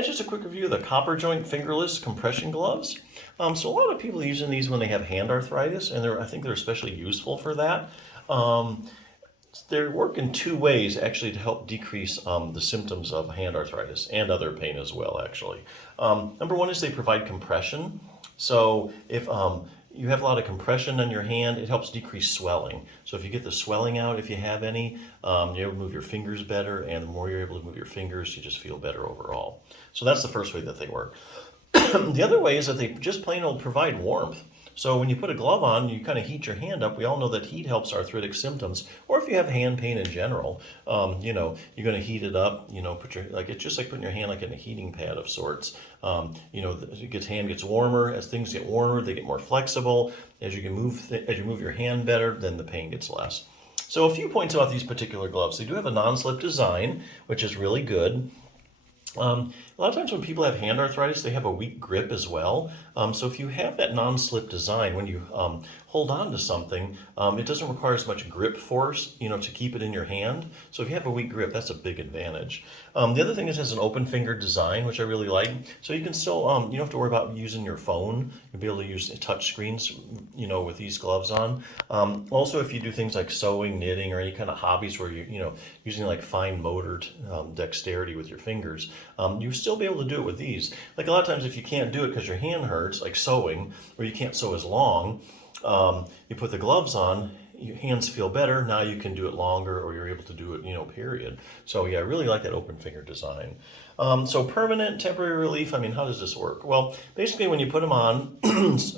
Yeah, just a quick review of the CopperJoint fingerless compression gloves. So a lot of people are using these when they have hand arthritis, and I think they're especially useful for that. Um, they work in two ways actually to help decrease the symptoms of hand arthritis and other pain as well, actually. Number one is they provide compression. So if you have a lot of compression on your hand, it helps decrease swelling. So if you get the swelling out, if you have any, you're able to move your fingers better, and the more you're able to move your fingers, you just feel better overall. So that's the first way that they work. The other way is that they just plain old provide warmth. So when you put a glove on, you kind of heat your hand up. We all know that heat helps arthritic symptoms, or if you have hand pain in general, you're going to heat it up. It's just like putting your hand like in a heating pad of sorts. Hand gets warmer. As things get warmer, they get more flexible. As you move your hand better, then the pain gets less. So a few points about these particular gloves. They do have a non-slip design, which is really good. A lot of times when people have hand arthritis, they have a weak grip as well. So if you have that non-slip design, when you hold on to something, it doesn't require as much grip force, to keep it in your hand. So if you have a weak grip, that's a big advantage. The other thing is it has an open finger design, which I really like. So you can still, you don't have to worry about using your phone. You'll be able to use touch screens, with these gloves on. Also, if you do things like sewing, knitting, or any kind of hobbies where you're, using like fine motor dexterity with your fingers, you still be able to do it with these. Like a lot of times if you can't do it because your hand hurts, like sewing, or you can't sew as long, you put the gloves on, your hands feel better, now you can do it longer, or you're able to do it, period. So yeah, I really like that open finger design. So permanent, temporary relief, how does this work? Well, basically when you put them on,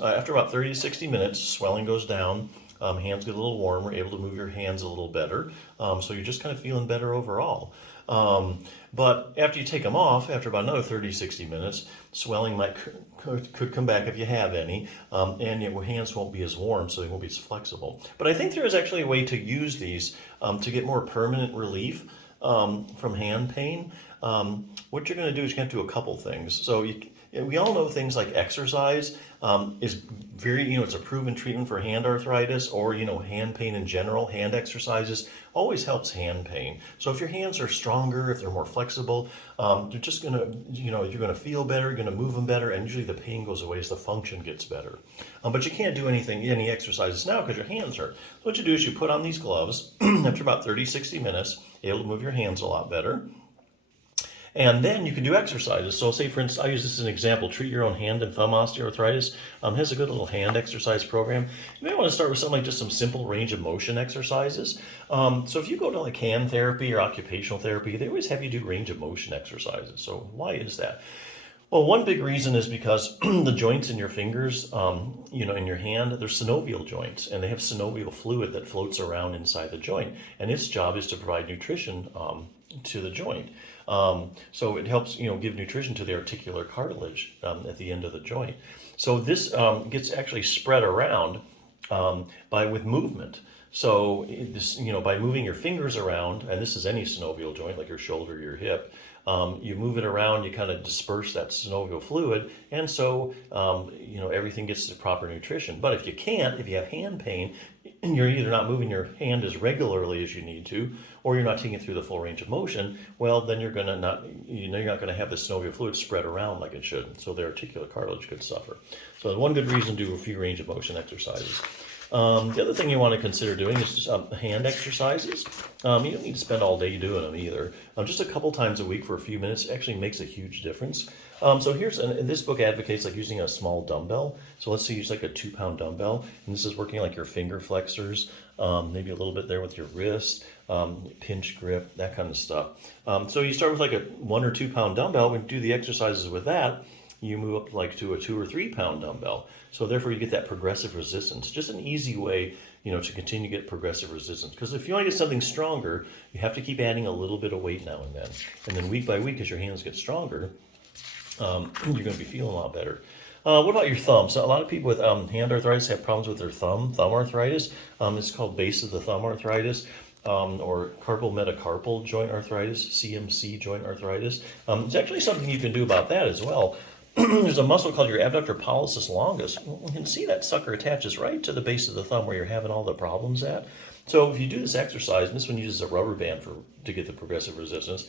after about 30 to 60 minutes, swelling goes down, hands get a little warmer, able to move your hands a little better, so you're just kind of feeling better overall. But after you take them off, after about another 30, 60 minutes, swelling could come back if you have any, and your hands won't be as warm, so they won't be as flexible. But I think there is actually a way to use these to get more permanent relief from hand pain. What you're going to do is you're going to do a couple things. So we all know things like exercise is very, it's a proven treatment for hand arthritis or, hand pain in general. Hand exercises always helps hand pain. So if your hands are stronger, if they're more flexible, you're just going to, you're going to feel better, you're going to move them better, and usually the pain goes away as the function gets better. But you can't do any exercises now because your hands hurt. So what you do is you put on these gloves after about 30, 60 minutes, able to move your hands a lot better. And then you can do exercises. So say, for instance, I use this as an example, Treat Your Own Hand and Thumb Osteoarthritis. Has a good little hand exercise program. You may want to start with something like just some simple range of motion exercises. So if you go to like hand therapy or occupational therapy, they always have you do range of motion exercises. So why is that? Well, one big reason is because the joints in your fingers, in your hand, they're synovial joints, and they have synovial fluid that floats around inside the joint. And its job is to provide nutrition to the joint. So it helps, give nutrition to the articular cartilage at the end of the joint. So this gets actually spread around with movement. So by moving your fingers around, and this is any synovial joint, like your shoulder, your hip, you move it around, you kind of disperse that synovial fluid, and so everything gets the proper nutrition. But if you have hand pain, and you're either not moving your hand as regularly as you need to, or you're not taking it through the full range of motion, well, then you're not going to have the synovial fluid spread around like it should. So the articular cartilage could suffer. So one good reason to do a few range of motion exercises. The other thing you want to consider doing is just hand exercises. You don't need to spend all day doing them either. Just a couple times a week for a few minutes actually makes a huge difference. So this book advocates like using a small dumbbell. So let's say you use like a 2-pound dumbbell, and this is working like your finger flexors, maybe a little bit there with your wrist, pinch grip, that kind of stuff. So you start with like a 1 or 2 pound dumbbell. When you do the exercises with that, you move up like to a 2 or 3 pound dumbbell. So therefore you get that progressive resistance. Just an easy way, to continue to get progressive resistance. Because if you want to get something stronger, you have to keep adding a little bit of weight now and then. And then week by week, as your hands get stronger, you're going to be feeling a lot better. What about your thumb? So a lot of people with hand arthritis have problems with their thumb arthritis. It's called base of the thumb arthritis. Or carpal metacarpal joint arthritis, CMC joint arthritis. There's actually something you can do about that as well. There's a muscle called your abductor pollicis longus. You can see that sucker attaches right to the base of the thumb where you're having all the problems at. So if you do this exercise, and this one uses a rubber band to get the progressive resistance,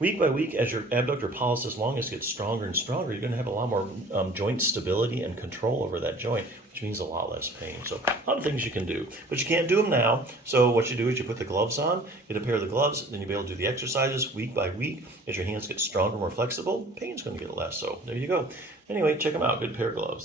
Week by week, as your abductor pollicis longus gets stronger and stronger, you're going to have a lot more joint stability and control over that joint, which means a lot less pain. So a lot of things you can do, but you can't do them now. So what you do is you put the gloves on, get a pair of the gloves, then you'll be able to do the exercises week by week. As your hands get stronger, more flexible, pain's going to get less. So there you go. Anyway, check them out. Good pair of gloves.